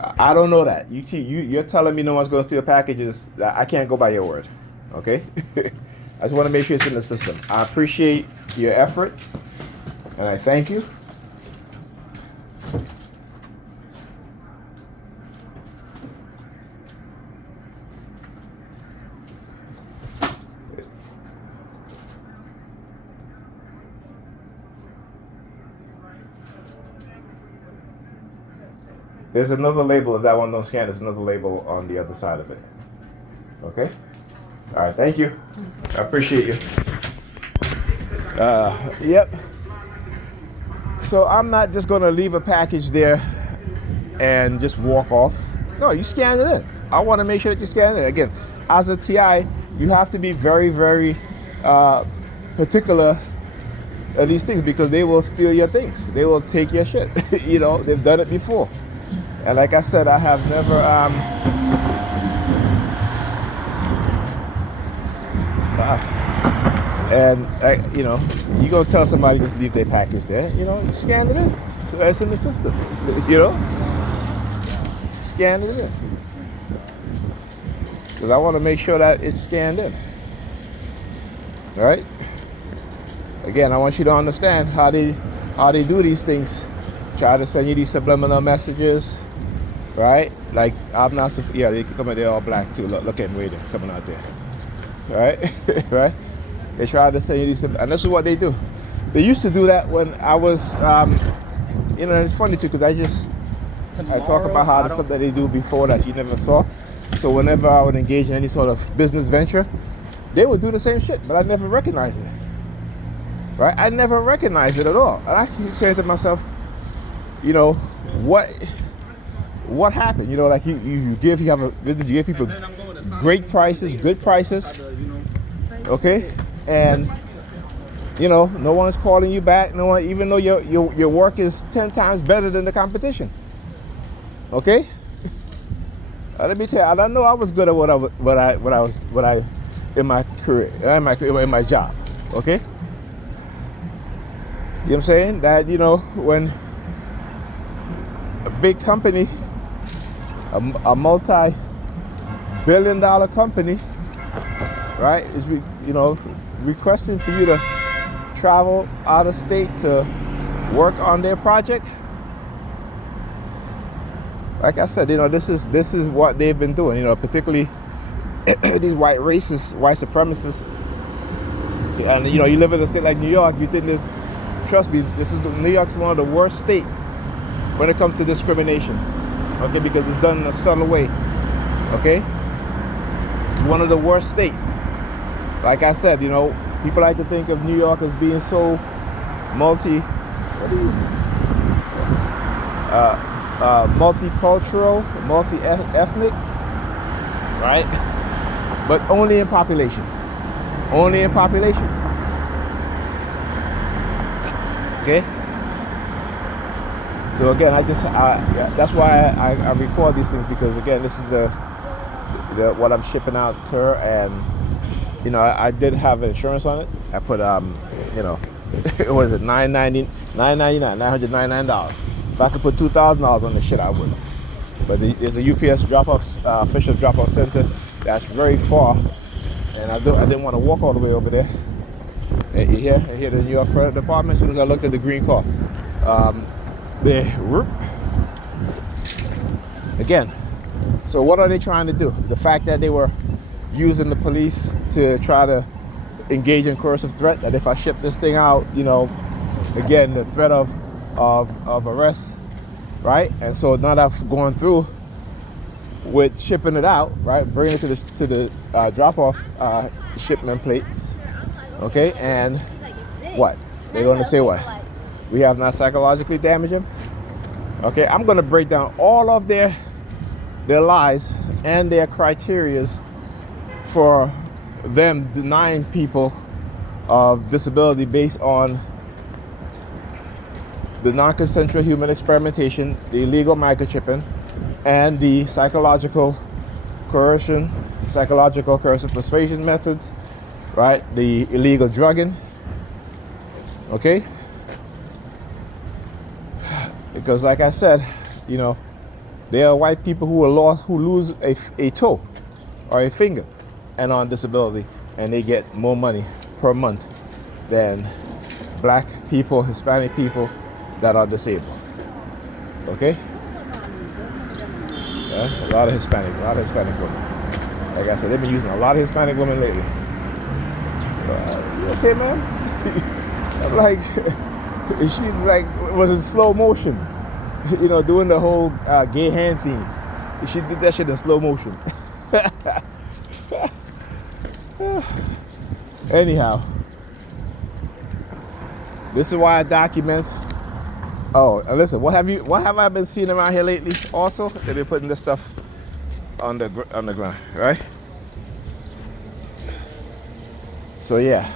I don't know that. You're telling me no one's going to steal packages. I can't go by your word. Okay? I just want to make sure it's in the system. I appreciate your effort, and I thank you. There's another label. If that one don't scan, there's another label on the other side of it. Okay? All right, thank you. I appreciate you. Yep. So I'm not just going to leave a package there and just walk off. No, you scan it in. I want to make sure that you scan it in. Again, as a TI, you have to be very, very particular of these things because they will steal your things. They will take your shit. You know, they've done it before. And like I said, I have never you know, you gonna tell somebody just leave their package there, you know, scan it in. So it's in the system. You know? Scan it in. Because I want to make sure that it's scanned in. All right? Again, I want you to understand how they do these things. Try to send you these subliminal messages, right? Like I'm not. Yeah, they come in. They're all black too. Look at them waiting, coming out there, right? Right? They try to send you these, and this is what they do. They used to do that when I was, you know. It's funny too because I talk about how the stuff that they do before that you never saw. So whenever I would engage in any sort of business venture, they would do the same shit, but I never recognized it. Right? I never recognized it at all. And I keep saying to myself, you know, what happened? You know, like you give people great prices, good prices, okay, and you know, no one's calling you back. No one, even though your work is 10 times better than the competition. Okay, let me tell you, I don't know I was good at what I in my career, in my job. Okay, you know what I'm saying? That, you know, when a big company, a multi-billion-dollar company, right, is requesting for you to travel out of state to work on their project. Like I said, you know, this is what they've been doing. You know, particularly these white racists, white supremacists. And you know, you live in a state like New York, you think this. Trust me, New York's one of the worst states when it comes to discrimination, okay, because it's done in a subtle way, okay? It's one of the worst states. Like I said, you know, people like to think of New York as being so multicultural, multi-ethnic, right? But only in population. Only in population. Okay? So again, that's why I record these things, because again, this is the what I'm shipping out to her, and you know, I did have insurance on it. I put you know, what is it, $999. If I could put $2,000 on this shit, I would. But there's a UPS drop-off, official drop-off center that's very far, and I didn't want to walk all the way over there. Here, the New York Predators Department. As soon as I looked at the green car, again. So what are they trying to do? The fact that they were using the police to try to engage in coercive threat, that if I ship this thing out, you know, again, the threat of arrest, right? And so now that I've gone through with shipping it out, right, bringing it to the drop-off shipment plates, okay, and what? They're going to say what? We have not psychologically damaged them? Okay, I'm going to break down all of their lies and their criterias for them denying people of disability based on the non-consensual human experimentation, the illegal microchipping, and the psychological coercion, psychological coercive persuasion methods, right? The illegal drugging, okay? Because like I said, you know, There are white people who lose a toe or a finger and on disability, and they get more money per month than black people, Hispanic people that are disabled. Okay? Yeah, a lot of Hispanic women. Like I said, they've been using a lot of Hispanic women lately. You okay, man? I'm like, she's like, was in slow motion, you know, doing the whole gay hand thing. She did that shit in slow motion. Anyhow, this is why I document. Oh, and listen, what have I been seeing around here lately? Also, they've been putting this stuff on the ground, right? So yeah,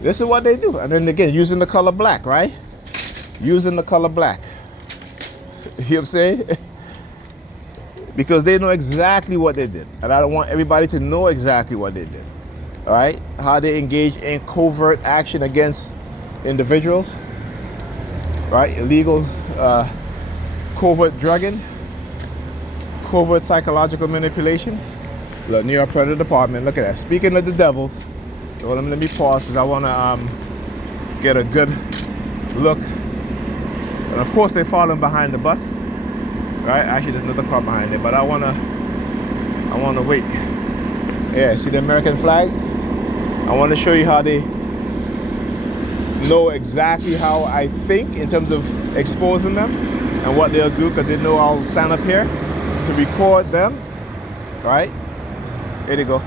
this is what they do. And then again, using the color black, right? Using the color black. You know what I'm saying? Because they know exactly what they did. And I don't want everybody to know exactly what they did. All right? How they engage in covert action against individuals, right? Illegal covert drugging, covert psychological manipulation. Look, New York Predators Department, look at that. Speaking of the devils, so let me pause because I want to get a good look. And of course, they're following behind the bus, right? Actually, there's another car behind it, but I wanna wait. Yeah, see the American flag? I want to show you how they know exactly how I think in terms of exposing them and what they'll do, because they know I'll stand up here to record them, right? Here they go.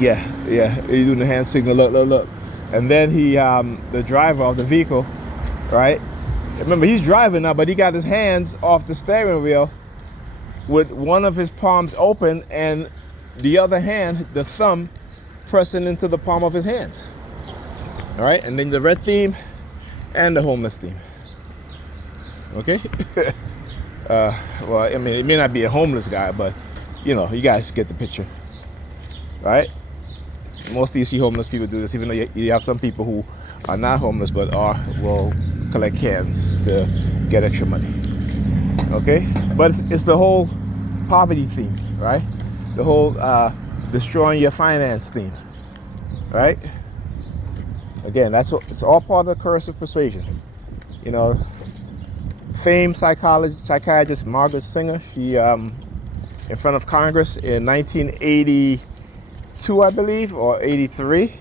Yeah, he's doing the hand signal, look. And then he, the driver of the vehicle, right? Remember, he's driving now, but he got his hands off the steering wheel with one of his palms open and the other hand, the thumb, pressing into the palm of his hands. All right, and then the red theme and the homeless theme. Okay? Well, I mean, it may not be a homeless guy, but, you know, you guys get the picture. Right? Mostly you see homeless people do this, even though you have some people who are not homeless but will collect cans to get extra money. Okay? But it's the whole poverty theme, right? The whole destroying your finance theme, right? Again, it's all part of the curse of persuasion. You know, famed psychiatrist Margaret Singer, she in front of Congress in 1982, I believe, or 83,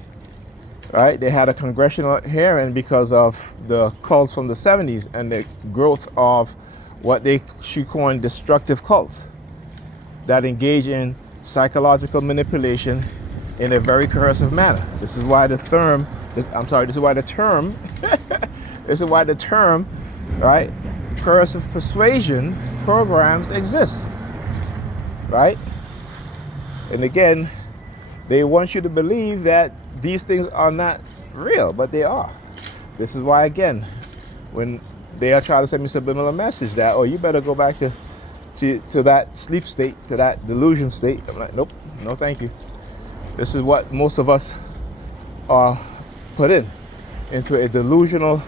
right? They had a congressional hearing because of the cults from the 70s and the growth of what she coined destructive cults that engage in psychological manipulation in a very coercive manner. This is why the term, right, coercive persuasion programs exist, right? And again, they want you to believe that these things are not real, but they are. This is why, again, when they are trying to send me a subliminal message that, oh, you better go back to that sleep state, to that delusion state, I'm like, nope, no thank you. This is what most of us are put into a delusional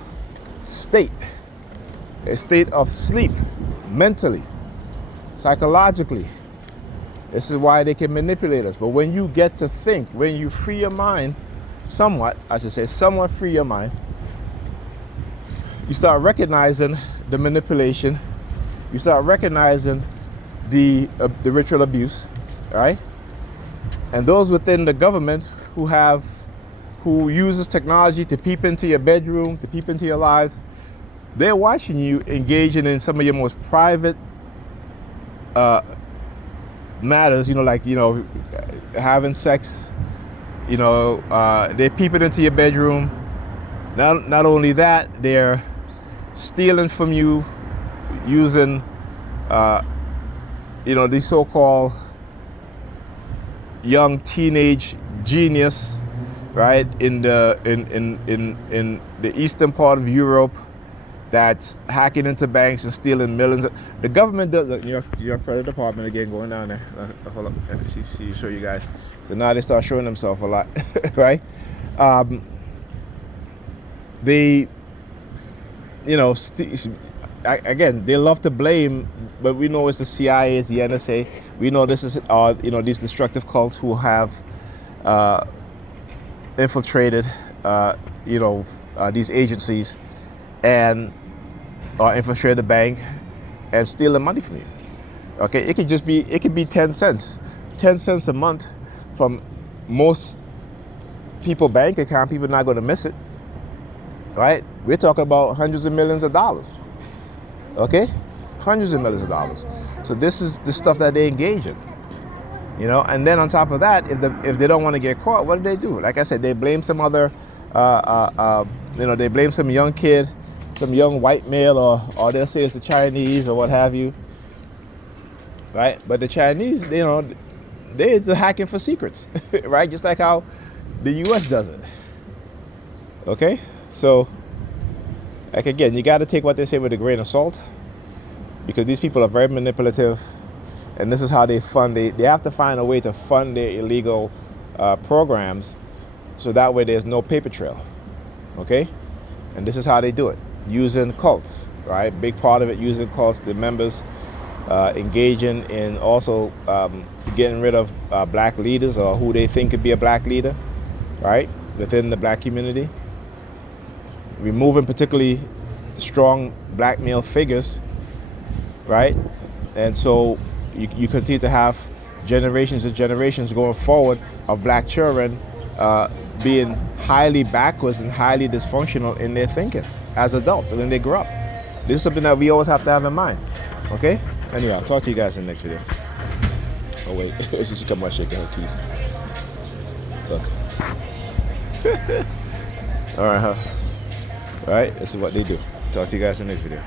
state, a state of sleep, mentally, psychologically. This is why they can manipulate us. But when you get to think, when you free your mind somewhat free your mind, you start recognizing the manipulation, you start recognizing the ritual abuse, right? And those within the government who uses technology to peep into your bedroom, to peep into your lives, they're watching you engaging in some of your most private matters, you know, like, you know, having sex, you know, they're peeping into your bedroom. Not only that, they're stealing from you using, you know, these so-called young teenage genius, right, in the eastern part of Europe, that's hacking into banks and stealing millions. The government does. Look, New York Predators Department again going down there. Hold up, see, show you guys. So now they start showing themselves a lot, right? They, you know, again, they love to blame, but we know it's the CIA, it's the NSA. We know this is, these destructive cults who have infiltrated, these agencies and infiltrate the bank and steal the money from you. Okay, it could be 10 cents. 10 cents a month from most people bank account, people not going to miss it. Right? We're talking about hundreds of millions of dollars. Okay? Hundreds of millions of dollars. So this is the stuff that they engage in. And then on top of that, if they don't want to get caught, what do? Like I said, they blame some other they blame some young kid, some young white male, or they'll say it's the Chinese or what have you. Right? But the Chinese, they're hacking for secrets, right? Just like how the US does it. Okay? So, like again, you got to take what they say with a grain of salt, because these people are very manipulative, and this is how they fund. They have to find a way to fund their illegal programs, so that way there's no paper trail. Okay? And this is how they do it, using cults, right? Big part of it using cults, the members engaging in also getting rid of black leaders or who they think could be a black leader, right, within the black community. Removing particularly strong black male figures, right? And so you continue to have generations and generations going forward of black children being highly backwards and highly dysfunctional in their thinking as adults when they grow up. This is something that we always have to have in mind, okay? Anyway, I'll talk to you guys in the next video. Oh wait, she's talking about shaking her keys. Look. All right, huh? All right, this is what they do. Talk to you guys in the next video.